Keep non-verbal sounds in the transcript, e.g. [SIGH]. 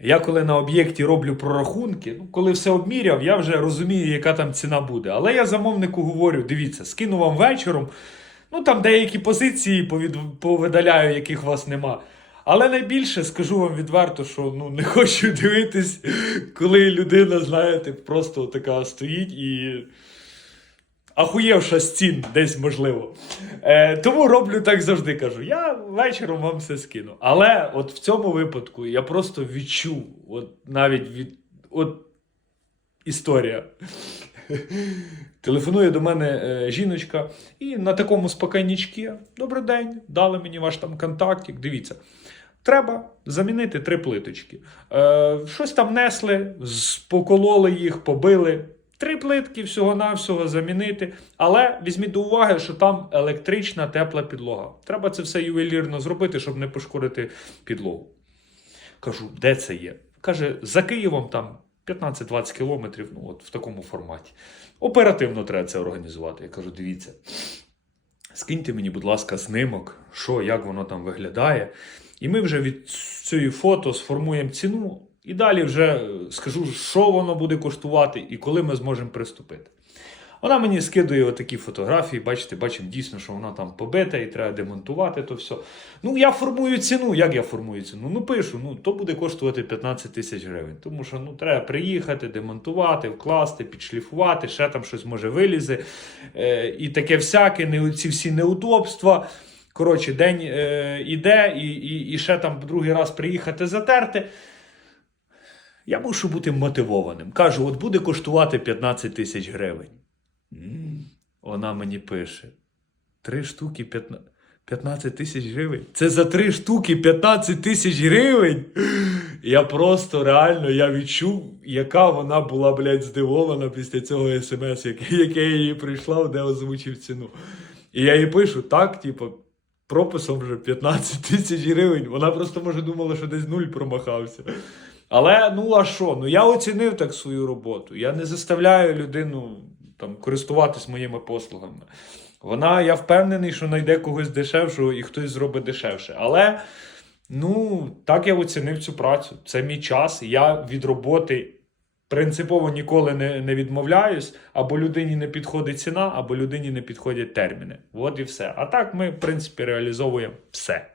Я коли на об'єкті роблю прорахунки, ну коли все обміряв, я вже розумію, яка там ціна буде. Але я замовнику говорю: дивіться, скину вам вечором. Ну там деякі позиції повід... повидаляю, яких вас нема. Але найбільше скажу вам відверто, що ну не [LAUGHS] хочу дивитись, коли людина, знаєте, просто така стоїть і. Ахуєвша з цін десь можливо. Е, тому роблю так завжди кажу. Я вечором вам все скину. Але от в цьому випадку я просто відчув, от навіть від от історія. Телефонує до мене е, жіночка, і на такому спокійнічці. Добрий день, дали мені ваш там контактик. Дивіться. Треба замінити три плиточки. Е, щось там несли, з- покололи їх, побили. Три плитки всього-навсього замінити. Але візьміть до уваги, що там електрична тепла підлога. Треба це все ювелірно зробити, щоб не пошкодити підлогу. Кажу, де це є? Каже, за Києвом там 15-20 кілометрів, ну от в такому форматі. Оперативно треба це організувати. Я кажу, дивіться. Скиньте мені, будь ласка, снимок, що, як воно там виглядає. І ми вже від цієї фото сформуємо ціну. І далі вже е, скажу, що воно буде коштувати і коли ми зможемо приступити. Вона мені скидує отакі фотографії, бачите, бачимо дійсно, що вона там побита і треба демонтувати то все. Ну, я формую ціну. Як я формую ціну? Ну, пишу, ну, то буде коштувати 15 тисяч гривень. Тому що ну, треба приїхати, демонтувати, вкласти, підшліфувати, ще там щось може вилізе. Е, і таке всяке, не, ці всі неудобства. Коротше, день е, іде, і, і, і ще там другий раз приїхати затерти. Я мушу бути мотивованим. Кажу, от буде коштувати 15 тисяч гривень. Вона мені пише: три штуки 15 15 тисяч гривень. Це за три штуки 15 тисяч гривень. Я просто реально я відчув, яка вона була, блядь, здивована після цього смс, яке, їй прийшла, де озвучив ціну. І я їй пишу, так, типу, прописом вже 15 тисяч гривень. Вона просто, може, думала, що десь нуль промахався. Але ну а що? Ну я оцінив так свою роботу. Я не заставляю людину там користуватись моїми послугами. Вона, я впевнений, що знайде когось дешевшого і хтось зробить дешевше. Але ну, так я оцінив цю працю. Це мій час. Я від роботи принципово ніколи не, не відмовляюсь, або людині не підходить ціна, або людині не підходять терміни. От і все. А так ми, в принципі, реалізовуємо все.